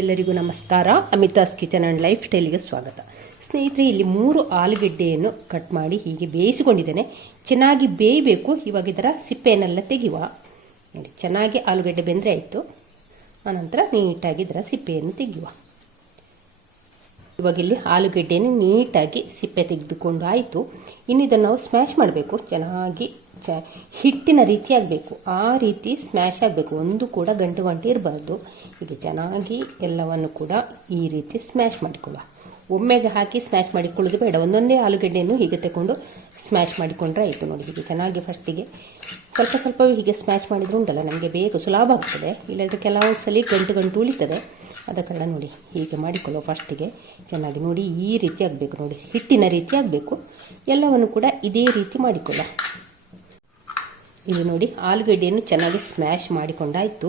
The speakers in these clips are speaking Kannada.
ಎಲ್ಲರಿಗೂ ನಮಸ್ಕಾರ. ಅಮಿತಾಸ್ ಕಿಚನ್ ಆ್ಯಂಡ್ ಲೈಫ್ ಸ್ಟೈಲಿಗೆ ಸ್ವಾಗತ. ಸ್ನೇಹಿತರೆ, ಇಲ್ಲಿ 3 ಆಲೂಗೆಡ್ಡೆಯನ್ನು ಕಟ್ ಮಾಡಿ ಹೀಗೆ ಬೇಯಿಸಿಕೊಂಡಿದ್ದೇನೆ. ಚೆನ್ನಾಗಿ ಬೇಯಬೇಕು. ಇವಾಗ ಇದರ ಸಿಪ್ಪೆಯನ್ನೆಲ್ಲ ತೆಗೆಯುವ. ನೋಡಿ, ಚೆನ್ನಾಗಿ ಆಲೂಗೆಡ್ಡೆ ಬೆಂದರೆ ಆಯಿತು. ಆನಂತರ ನೀಟಾಗಿ ಇದರ ಸಿಪ್ಪೆಯನ್ನು ತೆಗೆಯುವ. ಇವಾಗ ಇಲ್ಲಿ ಆಲೂಗೆಡ್ಡೆಯನ್ನು ನೀಟಾಗಿ ಸಿಪ್ಪೆ ತೆಗೆದುಕೊಂಡು ಆಯಿತು. ಇನ್ನು ಇದನ್ನು ನಾವು ಸ್ಮ್ಯಾಶ್ ಮಾಡಬೇಕು. ಚೆನ್ನಾಗಿ ಹಿಟ್ಟಿನ ರೀತಿ ಆಗಬೇಕು. ಆ ರೀತಿ ಸ್ಮ್ಯಾಶ್ ಆಗಬೇಕು. ಒಂದು ಕೂಡ ಗಂಟು ಇರಬಾರ್ದು. ಇದು ಚೆನ್ನಾಗಿ ಎಲ್ಲವನ್ನು ಕೂಡ ಈ ರೀತಿ ಸ್ಮ್ಯಾಶ್ ಮಾಡಿಕೊಳ್ಳುವ. ಒಮ್ಮೆಗೆ ಹಾಕಿ ಸ್ಮ್ಯಾಶ್ ಮಾಡಿಕೊಳ್ಳೋದು ಬೇಡ. ಒಂದೊಂದೇ ಆಲೂಗೆಡ್ಡೆಯನ್ನು ಹೀಗೆ ತಗೊಂಡು ಸ್ಮ್ಯಾಶ್ ಮಾಡಿಕೊಂಡ್ರೆ ಆಯಿತು. ನೋಡಿ, ಹೀಗೆ ಚೆನ್ನಾಗಿ ಫಸ್ಟಿಗೆ ಸ್ವಲ್ಪ ಹೀಗೆ ಸ್ಮ್ಯಾಶ್ ಮಾಡಿದ್ರೆ ಉಂಟಲ್ಲ, ನಮಗೆ ಬೇಗ ಸುಲಭ ಆಗ್ತದೆ. ಇಲ್ಲಾಂದರೆ ಕೆಲವು ಸಲ ಗಂಟು ಉಳಿತದೆ. ಅದ ಕಾರಣ ನೋಡಿ, ಹೀಗೆ ಮಾಡಿಕೊಳ್ಳುವ. ಫಸ್ಟಿಗೆ ಚೆನ್ನಾಗಿ ನೋಡಿ ಈ ರೀತಿ ಆಗಬೇಕು. ನೋಡಿ, ಹಿಟ್ಟಿನ ರೀತಿ ಆಗಬೇಕು. ಎಲ್ಲವನ್ನು ಕೂಡ ಇದೇ ರೀತಿ ಮಾಡಿಕೊಳ್ಳ. ಇಲ್ಲಿ ನೋಡಿ, ಆಲೂಗೆಡ್ಡೆಯನ್ನು ಚೆನ್ನಾಗಿ ಸ್ಮ್ಯಾಶ್ ಮಾಡಿಕೊಂಡಾಯಿತು.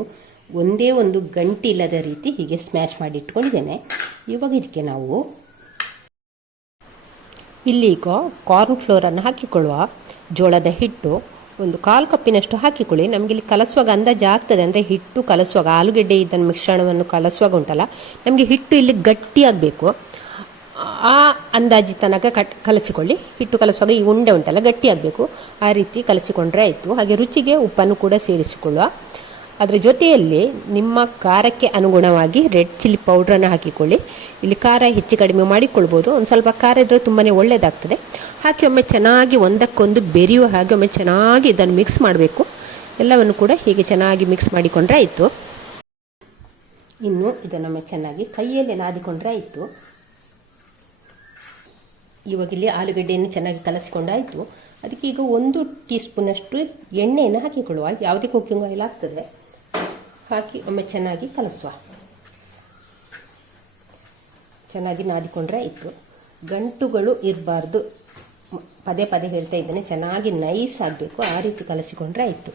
ಒಂದೇ ಒಂದು ಗಂಟೆ ಇಲ್ಲದ ರೀತಿ ಹೀಗೆ ಸ್ಮ್ಯಾಶ್ ಮಾಡಿ ಇಟ್ಕೊಂಡಿದ್ದೇನೆ. ಇವಾಗ ಇದಕ್ಕೆ ನಾವು ಇಲ್ಲೀಗ ಕಾರ್ನ್ ಫ್ಲೋರನ್ನು ಹಾಕಿಕೊಳ್ಳುವ. ಜೋಳದ ಹಿಟ್ಟು ಒಂದು 1/4 ಕಪ್ಪಿನಷ್ಟು ಹಾಕಿಕೊಳ್ಳಿ. ನಮಗೆ ಇಲ್ಲಿ ಕಲಸುವಾಗ ಅಂದಾಜು ಆಗ್ತದೆ. ಅಂದರೆ ಹಿಟ್ಟು ಕಲಸುವಾಗ ಆಲೂಗೆಡ್ಡೆ ಇದನ್ನು ಮಿಶ್ರಣವನ್ನು ಕಲಸುವಾಗ ಉಂಟಲ್ಲ, ನಮಗೆ ಹಿಟ್ಟು ಇಲ್ಲಿ ಗಟ್ಟಿ ಆಗಬೇಕು. ಆ ಅಂದಾಜು ತನಕ ಕಲಸಿಕೊಳ್ಳಿ. ಹಿಟ್ಟು ಕಲಸುವಾಗ ಈ ಉಂಡೆ ಉಂಟಲ್ಲ ಗಟ್ಟಿ ಆಗಬೇಕು. ಆ ರೀತಿ ಕಲಸಿಕೊಂಡ್ರೆ ಆಯಿತು. ಹಾಗೆ ರುಚಿಗೆ ಉಪ್ಪನ್ನು ಕೂಡ ಸೇರಿಸಿಕೊಳ್ಳುವ. ಅದರ ಜೊತೆಯಲ್ಲಿ ನಿಮ್ಮ ಖಾರಕ್ಕೆ ಅನುಗುಣವಾಗಿ ರೆಡ್ ಚಿಲ್ಲಿ ಪೌಡ್ರನ್ನು ಹಾಕಿಕೊಳ್ಳಿ. ಇಲ್ಲಿ ಖಾರ ಹೆಚ್ಚು ಕಡಿಮೆ ಮಾಡಿಕೊಳ್ಬೋದು. ಒಂದು ಸ್ವಲ್ಪ ಖಾರ ಇದ್ದರೆ ತುಂಬಾ ಒಳ್ಳೆಯದಾಗ್ತದೆ. ಹಾಕಿ ಒಮ್ಮೆ ಚೆನ್ನಾಗಿ ಒಂದಕ್ಕೊಂದು ಬೆರೆಯುವ ಹಾಗೆ ಒಮ್ಮೆ ಚೆನ್ನಾಗಿ ಇದನ್ನು ಮಿಕ್ಸ್ ಮಾಡಬೇಕು. ಎಲ್ಲವನ್ನು ಕೂಡ ಹೀಗೆ ಚೆನ್ನಾಗಿ ಮಿಕ್ಸ್ ಮಾಡಿಕೊಂಡ್ರೆ ಆಯಿತು. ಇನ್ನು ಇದನ್ನೊಮ್ಮೆ ಚೆನ್ನಾಗಿ ಕೈಯಲ್ಲೇ ನಾದಿಕೊಂಡ್ರೆ ಆಯಿತು. ಇವಾಗ ಇಲ್ಲಿ ಆಲೂಗಡ್ಡೆಯನ್ನು ಚೆನ್ನಾಗಿ ಕಲಸಿಕೊಂಡಾಯಿತು. ಅದಕ್ಕೆ ಈಗ 1 ಟೀ ಸ್ಪೂನಷ್ಟು ಎಣ್ಣೆಯನ್ನು ಹಾಕಿಕೊಳ್ಳುವ. ಯಾವುದೇ ಕುಕ್ಕಿಂಗ್ ಆಯಿಲ್ ಆಗ್ತದೆ. ಹಾಕಿ ಒಮ್ಮೆ ಚೆನ್ನಾಗಿ ಕಲಸುವ. ಚೆನ್ನಾಗಿ ನಾದಿಕೊಂಡ್ರೆ ಆಯಿತು. ಗಂಟುಗಳು ಇರಬಾರ್ದು. ಪದೇ ಹೇಳ್ತಾ ಇದ್ದೇನೆ, ಚೆನ್ನಾಗಿ ನೈಸ್ ಆಗಬೇಕು. ಆ ರೀತಿ ಕಲಸಿಕೊಂಡ್ರೆ ಆಯಿತು.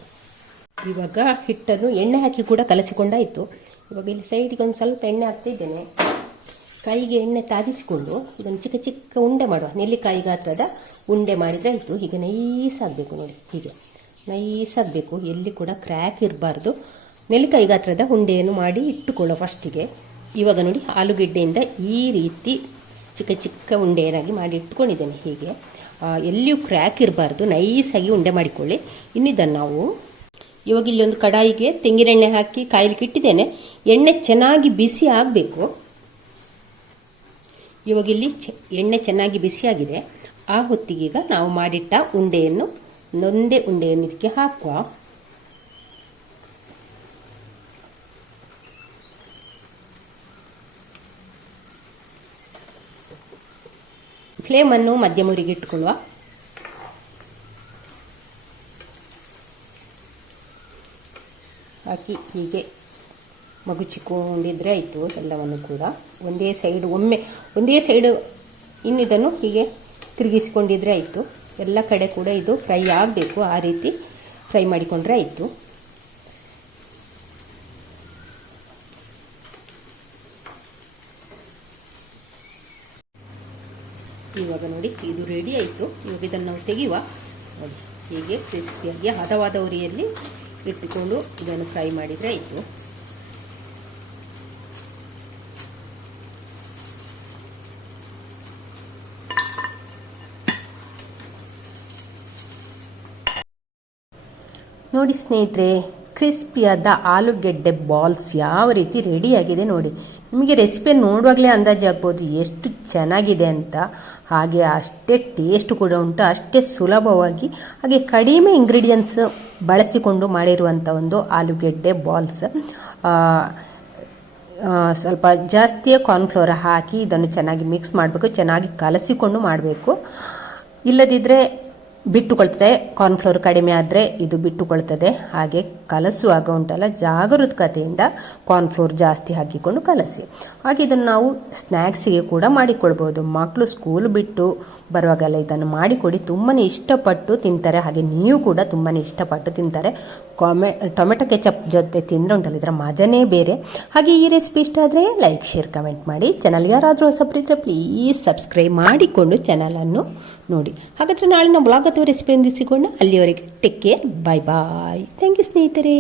ಇವಾಗ ಹಿಟ್ಟನ್ನು ಎಣ್ಣೆ ಹಾಕಿ ಕೂಡ ಕಲಸಿಕೊಂಡಾಯಿತು. ಇವಾಗ ಇಲ್ಲಿ ಸೈಡಿಗೆ ಒಂದು ಸ್ವಲ್ಪ ಎಣ್ಣೆ ಹಾಕ್ತಾ ಇದ್ದೇನೆ. ಕೈಗೆ ಎಣ್ಣೆ ತಾಗಿಸಿಕೊಂಡು ಇದನ್ನು ಚಿಕ್ಕ ಉಂಡೆ ಮಾಡುವ. ನೆಲ್ಲಿಕಾಯಿ ಗಾತ್ರದ ಉಂಡೆ ಮಾಡಿದರೆ ಆಯಿತು. ಹೀಗೆ ನೈಸ್ ಆಗಬೇಕು. ನೋಡಿ, ಹೀಗೆ ನೈಸ್ ಆಗಬೇಕು. ಎಲ್ಲಿ ಕೂಡ ಕ್ರ್ಯಾಕ್ ಇರಬಾರ್ದು. ನೆಲ್ಲಿಕಾಯಿ ಗಾತ್ರದ ಉಂಡೆಯನ್ನು ಮಾಡಿ ಇಟ್ಟುಕೊಳ್ಳೋ ಫಸ್ಟಿಗೆ. ಇವಾಗ ನೋಡಿ, ಆಲೂಗೆಡ್ಡೆಯಿಂದ ಈ ರೀತಿ ಚಿಕ್ಕ ಉಂಡೆಯನ್ನಾಗಿ ಮಾಡಿ ಇಟ್ಕೊಂಡಿದ್ದೇನೆ. ಹೀಗೆ ಎಲ್ಲಿಯೂ ಕ್ರ್ಯಾಕ್ ಇರಬಾರ್ದು. ನೈಸಾಗಿ ಉಂಡೆ ಮಾಡಿಕೊಳ್ಳಿ. ಇನ್ನಿದನ್ನು ನಾವು ಇವಾಗ ಇಲ್ಲಿ ಒಂದು ಕಡಾಯಿಗೆ ತೆಂಗಿನೆಣ್ಣೆ ಹಾಕಿ ಕಾಯಲಿಕ್ಕೆ ಇಟ್ಟಿದ್ದೇನೆ. ಎಣ್ಣೆ ಚೆನ್ನಾಗಿ ಬಿಸಿ ಆಗಬೇಕು. ಇವಾಗ ಇಲ್ಲಿ ಎಣ್ಣೆ ಚೆನ್ನಾಗಿ ಬಿಸಿಯಾಗಿದೆ. ಆ ಹೊತ್ತಿಗೀಗ ನಾವು ಮಾಡಿಟ್ಟ ಉಂಡೆಯನ್ನು ಒಂದೇ ಉಂಡೆಯನ್ನು ಇದಕ್ಕೆ ಹಾಕುವ. ಫ್ಲೇಮನ್ನು ಮಧ್ಯಮ ಉರಿಗೆ ಇಟ್ಟುಕೊಳ್ಳುವ. ಹಾಕಿ ಹೀಗೆ ಮಗುಚಿಕೊಂಡಿದ್ರೆ ಆಯಿತು. ಎಲ್ಲವನ್ನು ಕೂಡ ಒಂದೇ ಸೈಡು ಇನ್ನಿದನ್ನು ಹೀಗೆ ತಿರುಗಿಸಿಕೊಂಡಿದ್ರೆ ಆಯಿತು. ಎಲ್ಲ ಕಡೆ ಕೂಡ ಇದು ಫ್ರೈ ಆಗಬೇಕು. ಆ ರೀತಿ ಫ್ರೈ ಮಾಡಿಕೊಂಡ್ರೆ ಆಯಿತು. ಇವಾಗ ನೋಡಿ, ಇದು ರೆಡಿ ಆಯಿತು. ಇವಾಗ ಇದನ್ನು ನಾವು ತೆಗೆಯುವ. ನೋಡಿ, ಹೀಗೆ ಕ್ರಿಸ್ಪಿಯಾಗಿ ಹದವಾದ ಉರಿಯಲ್ಲಿ ಇಟ್ಟುಕೊಂಡು ಇದನ್ನು ಫ್ರೈ ಮಾಡಿದರೆ ಆಯಿತು. ನೋಡಿ ಸ್ನೇಹಿತರೆ, ಕ್ರಿಸ್ಪಿಯಾದ ಆಲೂಗೆಡ್ಡೆ ಬಾಲ್ಸ್ ಯಾವ ರೀತಿ ರೆಡಿಯಾಗಿದೆ ನೋಡಿ. ನಿಮಗೆ ರೆಸಿಪಿ ನೋಡುವಾಗಲೇ ಅಂದಾಜು ಆಗ್ಬೋದು ಎಷ್ಟು ಚೆನ್ನಾಗಿದೆ ಅಂತ. ಹಾಗೆ ಅಷ್ಟೇ ಟೇಸ್ಟ್ ಕೂಡ ಉಂಟು. ಅಷ್ಟೇ ಸುಲಭವಾಗಿ ಹಾಗೆ ಕಡಿಮೆ ಇಂಗ್ರೀಡಿಯೆಂಟ್ಸ್ ಬಳಸಿಕೊಂಡು ಮಾಡಿರುವಂಥ ಒಂದು ಆಲೂಗೆಡ್ಡೆ ಬಾಲ್ಸ್. ಸ್ವಲ್ಪ ಜಾಸ್ತಿಯೇ ಕಾರ್ನ್ಫ್ಲೋರ್ ಹಾಕಿ ಇದನ್ನು ಚೆನ್ನಾಗಿ ಮಿಕ್ಸ್ ಮಾಡಬೇಕು. ಚೆನ್ನಾಗಿ ಕಲಸಿಕೊಂಡು ಮಾಡಬೇಕು. ಇಲ್ಲದಿದ್ದರೆ ಬಿಟ್ಟುಕೊಳ್ತದೆ. ಕಾರ್ನ್ಫ್ಲೋರ್ ಕಡಿಮೆ ಆದರೆ ಇದು ಬಿಟ್ಟುಕೊಳ್ತದೆ. ಹಾಗೆ ಕಲಸುವಾಗ ಉಂಟಲ್ಲ, ಜಾಗರೂಕತೆಯಿಂದ ಕಾರ್ನ್ಫ್ಲೋರ್ ಜಾಸ್ತಿ ಹಾಕಿಕೊಂಡು ಕಲಸಿ. ಹಾಗೆ ಇದನ್ನು ನಾವು ಸ್ನ್ಯಾಕ್ಸಿಗೆ ಕೂಡ ಮಾಡಿಕೊಳ್ಬೋದು. ಮಕ್ಕಳು ಸ್ಕೂಲ್ ಬಿಟ್ಟು ಬರುವಾಗೆಲ್ಲ ಇದನ್ನು ಮಾಡಿಕೊಡಿ. ತುಂಬಾ ಇಷ್ಟಪಟ್ಟು ತಿಂತಾರೆ. ಹಾಗೆ ನೀವು ಕೂಡ ತುಂಬಾ ಇಷ್ಟಪಟ್ಟು ತಿಂತಾರೆ. ಟೊಮೆಟೊ ಕೆಚಪ್ ಜೊತೆ ತಿಂದರೆ ಉಂಟಲ್ಲ, ಇದರ ಮಜನೇ ಬೇರೆ. ಹಾಗೆ ಈ ರೆಸಿಪಿ ಇಷ್ಟ ಆದರೆ ಲೈಕ್, ಶೇರ್, ಕಮೆಂಟ್ ಮಾಡಿ. ಚಾನಲ್ ಯಾರಾದರೂ ಹೊಸಬರಿದ್ರೆ ಪ್ಲೀಸ್ ಸಬ್ಸ್ಕ್ರೈಬ್ ಮಾಡಿಕೊಂಡು ಚಾನಲನ್ನು ನೋಡಿ. ಹಾಗಾದರೆ ನಾಳೆ ನಾವು ಬ್ಲಾಗ್ ಅಥವಾ ರೆಸಿಪಿಯೊಂದಿಗೆ ಸಿಗೋಣ. ಅಲ್ಲಿವರೆಗೆ take care. Bye. Thank you ಸ್ನೇಹಿತರೆ.